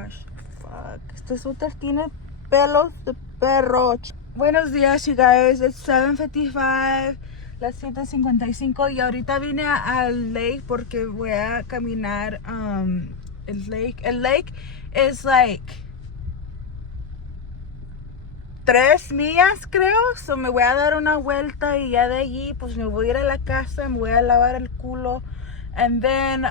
gosh. Fuck. Este suéter tiene pelos de perro. Buenos días, you guys. It's 7:55. Las 7:55. Y ahorita vine al lake porque voy a caminar el lake. El lake is like 3 millas, creo. So me voy a dar una vuelta y ya de allí pues me voy a ir a la casa, me voy a lavar el culo. And then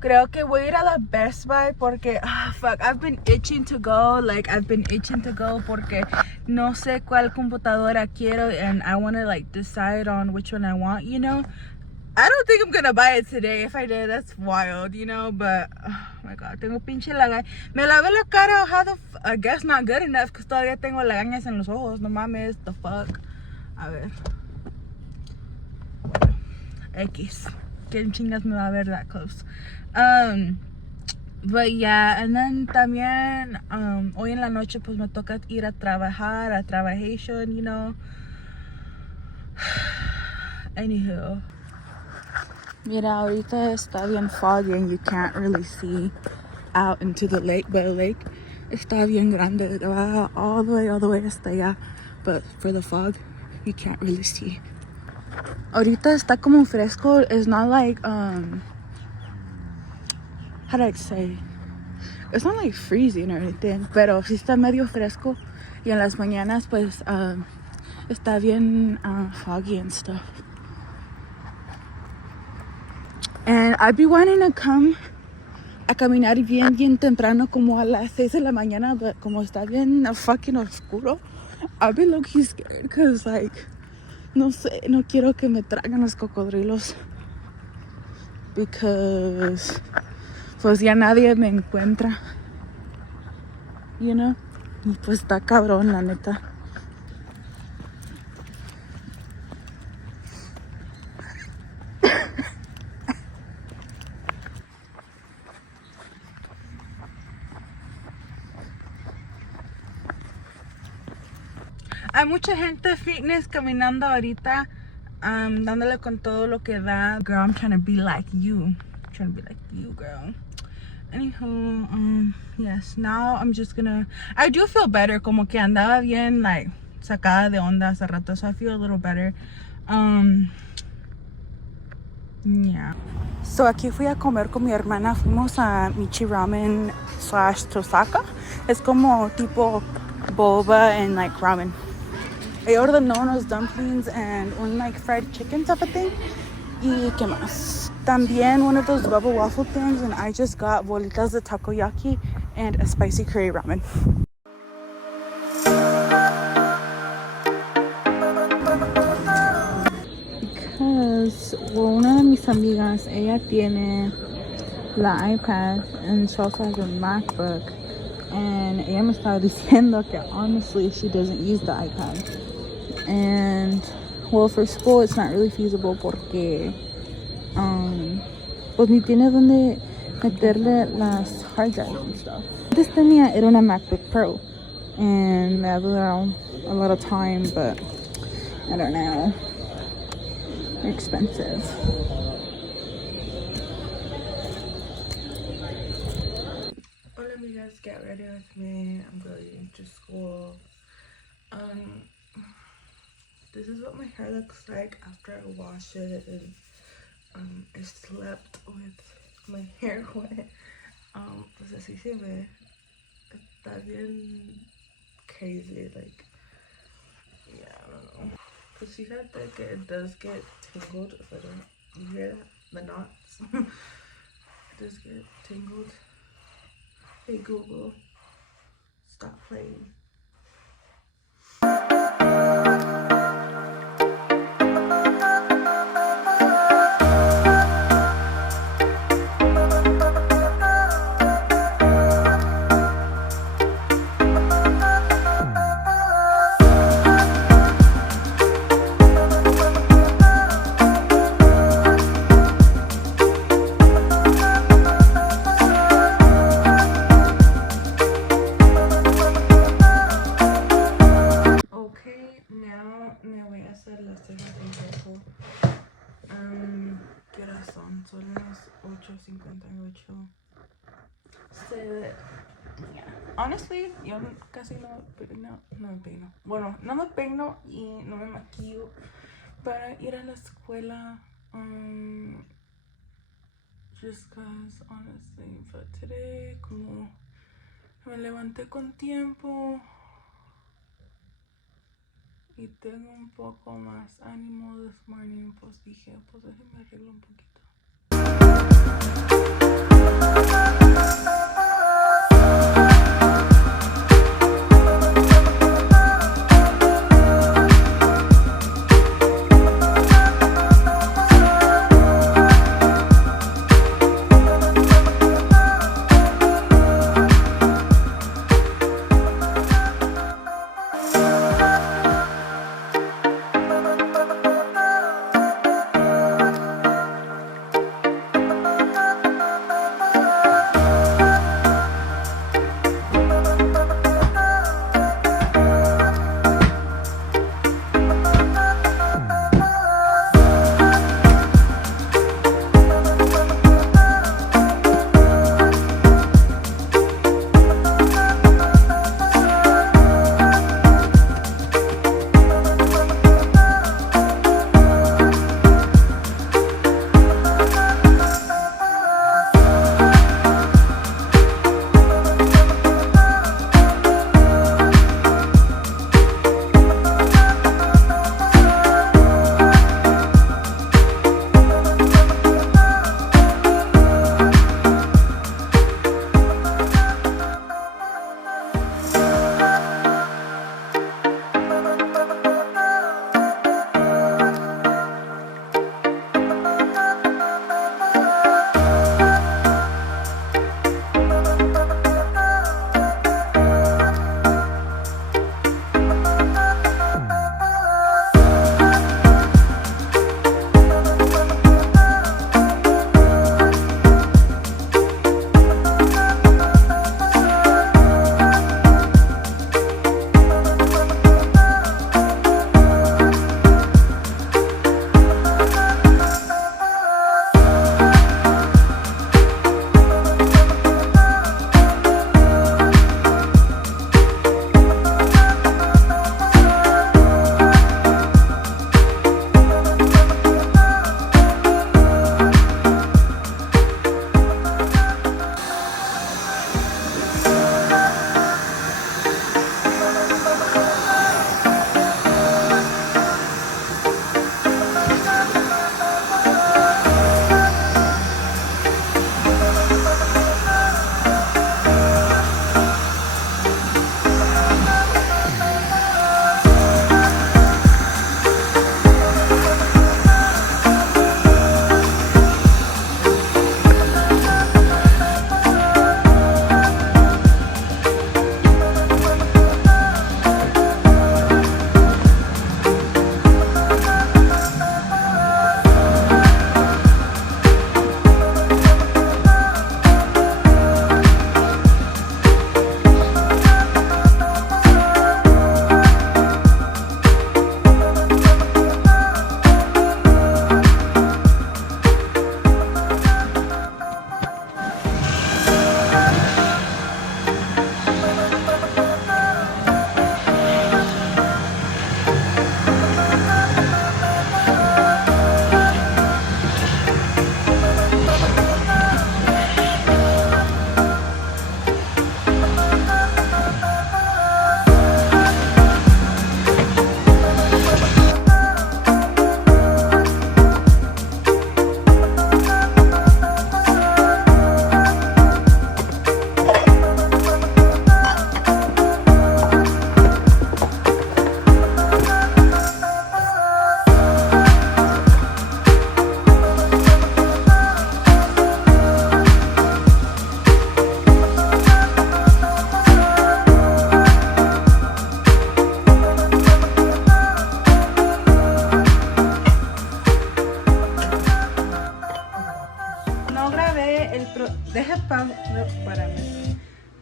creo que voy a ir a la Best Buy porque fuck, I've been itching to go. Like I've been itching to go porque no sé cuál computadora quiero and I want to like decide on which one I want, you know. I don't think I'm gonna buy it today. If I did, that's wild, you know. But oh my god, tengo pinche lagañas. Me lavé la cara. I guess not good enough because todavía tengo lagañas en los ojos. No mames, the fuck. A ver. Bueno, X. ¿Quién chingas me va a ver that close? But yeah, and then también hoy en la noche pues me toca ir a trabajar, a trabajation, you know. Anywho. Mira, ahorita está bien foggy and you can't really see out into the lake, but the lake está bien grande. Va all the way hasta allá. But for the fog, you can't really see. Ahorita está como fresco. It's not like, how do I say? It's not like freezing or anything, pero sí está medio fresco. Y en las mañanas, pues, está bien foggy and stuff. And I'd be wanting to come a caminar bien temprano como a las 6 de la mañana, but como está bien fucking oscuro, I'd be low-key scared because like, no sé, no quiero que me traigan los cocodrilos because pues ya nadie me encuentra, you know, y pues está cabrón la neta. Hay mucha gente fitness caminando ahorita, dándole con todo lo que da. Girl, I'm trying to be like you. I'm trying to be like you, girl. Anywho, yes, now I'm just gonna... I do feel better, como que andaba bien, like, sacada de onda hace rato, so I feel a little better. Yeah. So aquí fui a comer con mi hermana. Fuimos a 𝓗𝓸𝓵𝓪 / 𝓵𝓚. Es como tipo boba and like ramen. I ordered unos dumplings and one like fried chicken type of thing. Y qué más. También one of those bubble waffle things, and I just got bolitas de takoyaki and a spicy curry ramen. Because una de mis amigas, ella tiene la iPad and she also has a MacBook, and ella me estaba diciendo que honestly she doesn't use the iPad. And well, for school it's not really feasible porque pues ni tiene donde meterle las hard drives and stuff. Antes tenía era una MacBook Pro and me ha durado a lot of time, but I don't know, they're expensive. Hola amigas, get ready with me. I'm going to school. This is what my hair looks like after I wash it, and I slept with my hair wet. Pues así se ve. Está bien crazy, like, yeah, I don't know. Pues fíjate que it does get tangled. If I don't, you hear that? The knots. It does get tangled. Hey Google, stop playing. it. Yeah. Honestly, yo casi no me peino. Bueno, no me peino y no me maquillo para ir a la escuela. Just cause, honestly, but today, como me levanté con tiempo y tengo un poco más ánimo this morning, pues dije, pues déjame arreglo un poquito.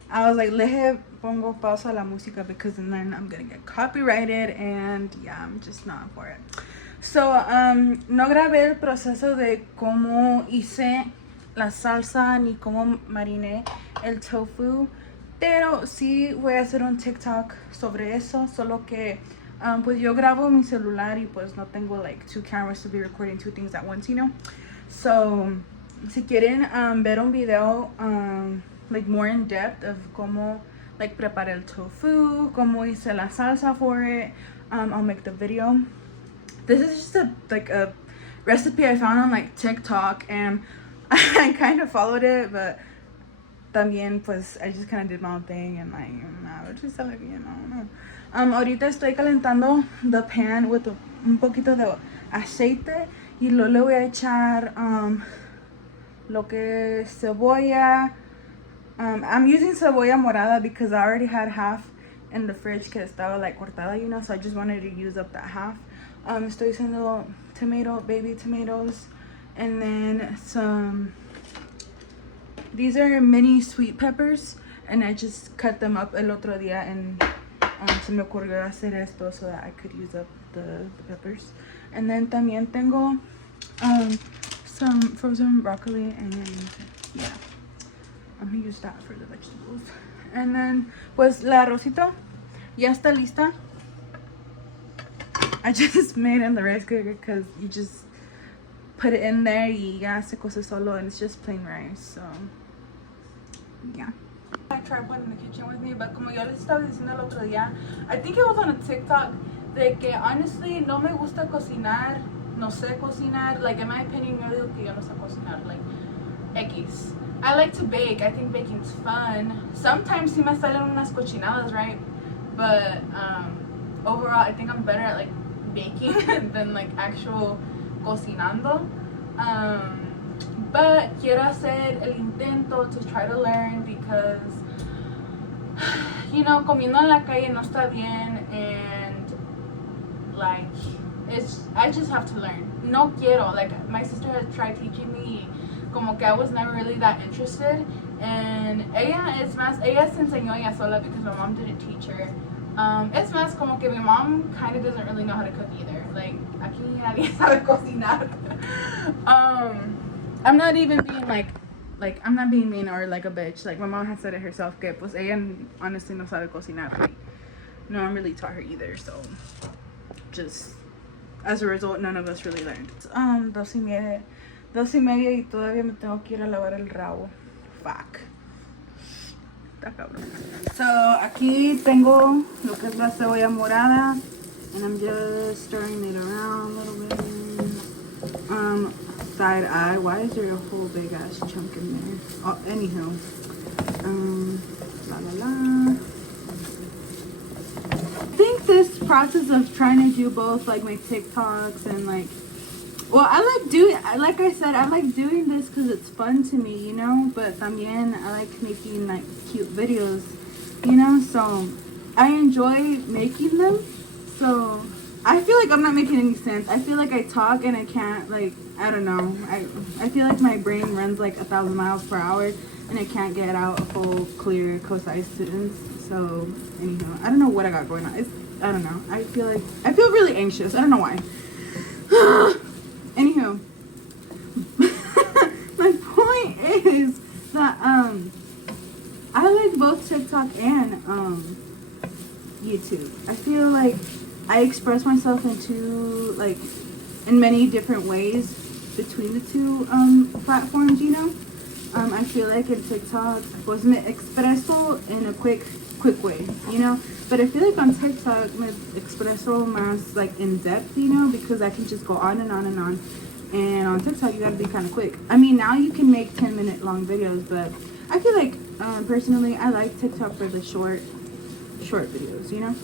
I was like, le pongo pausa a la música because then I'm gonna get copyrighted and yeah, I'm just not for it. So, no grabé el proceso de cómo hice la salsa ni cómo mariné el tofu, pero sí voy a hacer un TikTok sobre eso, solo que pues yo grabo mi celular y pues no tengo like 2 cameras to be recording 2 things at once, you know. So si quieren ver un video like more in depth of cómo like preparé el tofu, cómo hice la salsa for it, I'll make the video. This is just a recipe I found on like TikTok, and I kind of followed it, but también pues I just kind of did my own thing, and like nada, just like, you know. Ahorita estoy calentando the pan with un poquito de aceite y luego le voy a echar lo que es cebolla. I'm using cebolla morada because I already had half in the fridge que estaba like cortada, you know, so I just wanted to use up that half. Estoy usando baby tomatoes, and then these are mini sweet peppers, and I just cut them up el otro día, and se me ocurrió hacer esto so that I could use up the peppers. And then también tengo some frozen broccoli, and yeah, I'm gonna use that for the vegetables. And then pues la arrocito ya está lista. I just made it in the rice cooker because you just put it in there y ya se cose solo, and it's just plain rice. So yeah, I tripod in the kitchen with me, but como yo les estaba diciendo el otro día, I think it was on a TikTok, de que honestly no me gusta cocinar, no sé cocinar. Like in my opinion, yo digo que yo no sé cocinar, like X. I like to bake. I think baking's fun. Sometimes sí me salen unas cochinadas, right? But overall, I think I'm better at like baking than like actual cocinando. But quiero hacer el intento to try to learn because, you know, comiendo en la calle no está bien, and like I just have to learn. No quiero. Like my sister has tried teaching me, como que I was never really that interested, and ella se enseñó ella sola because my mom didn't teach her. It's más como que my mom kind of doesn't really know how to cook either. Like aquí nadie sabe cocinar. I'm not even being like I'm not being mean or like a bitch. Like my mom has said it herself que pues ella honestly no sabe cocinar. Like, no one really taught her either, so just as a result none of us really learned. 2:30 y todavía me tengo que ir a lavar el rabo. Fuck. Está cabrón. So aquí tengo lo que es la cebolla morada, and I'm just stirring it around a little bit. Side eye. Why is there a whole big ass chunk in there? Oh, anywho. I think this process of trying to do both like my TikToks and like, well, like I said, I like doing this because it's fun to me, you know, but también I like making like cute videos, you know, so I enjoy making them. So I feel like I'm not making any sense. I feel like I talk and I can't, like, I don't know. I feel like my brain runs like 1,000 miles per hour and I can't get out a full, clear, concise sentence. So, anyhow, I don't know what I got going on. I don't know. I feel really anxious. I don't know why. Anywho, my point is that I like both TikTok and YouTube. I feel like I express myself in many different ways between the two platforms, you know. I feel like in TikTok pues me expreso in a quick way, you know. But I feel like on TikTok me expreso más like in depth, you know, because I can just go on and on and on. And on TikTok you gotta be kind of quick. I mean, now you can make 10-minute long videos, but I feel like personally I like TikTok for the short videos, you know.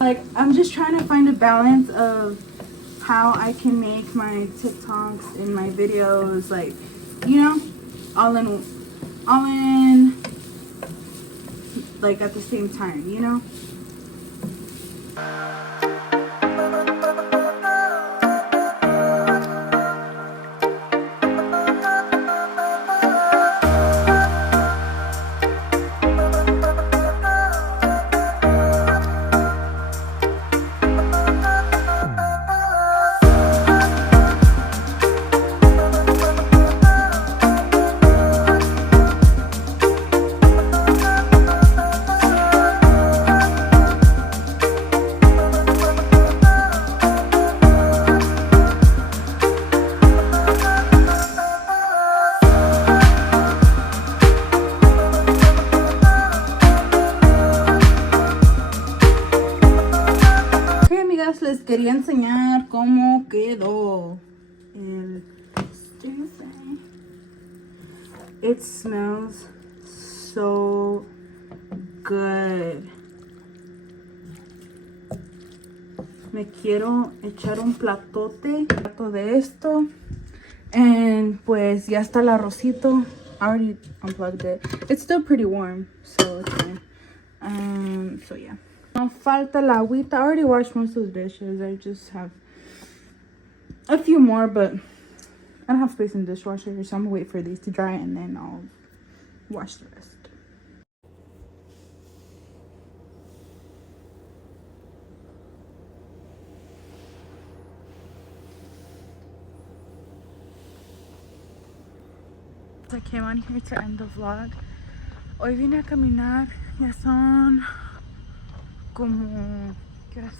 Like I'm just trying to find a balance of how I can make my TikToks and my videos, like, you know, all in like at the same time, you know. quería enseñar cómo quedó el stir fry. It smells so good. Me quiero echar un plato de esto. And pues ya está el arrocito. I already unplugged it. It's still pretty warm, so it's fine. So yeah. No falta la agüita. I already washed most of the dishes. I just have a few more, but I don't have space in the dishwasher, so I'm gonna wait for these to dry and then I'll wash the rest. I came on here to end the vlog. Hoy vine a caminar. Ya son como... ¿qué horas?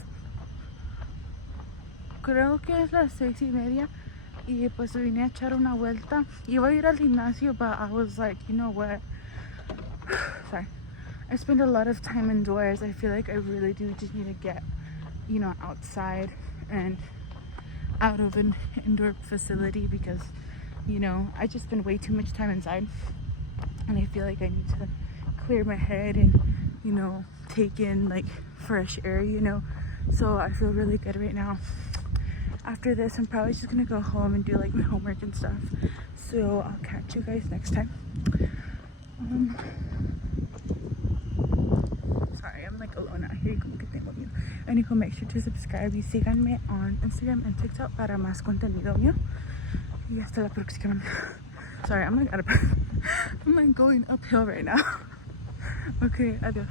Creo que es las 6:30. Y pues vine a echar una vuelta. Iba a ir al gimnasio, but I was like, you know what? Sorry. I spend a lot of time indoors. I feel like I really do just need to get, you know, outside and out of an indoor facility because, you know, I just spend way too much time inside. And I feel like I need to clear my head and, you know, take in like fresh air, you know. So I feel really good right now. After this, I'm probably just gonna go home and do like my homework and stuff. So I'll catch you guys next time. Sorry, I'm like alone out here. Como que tengo miedo. And you can make sure to subscribe y síganme on Instagram and TikTok para más contenido mío. Y hasta la próxima. Sorry, I'm like out of breath. I'm like going uphill right now. Okay, adios.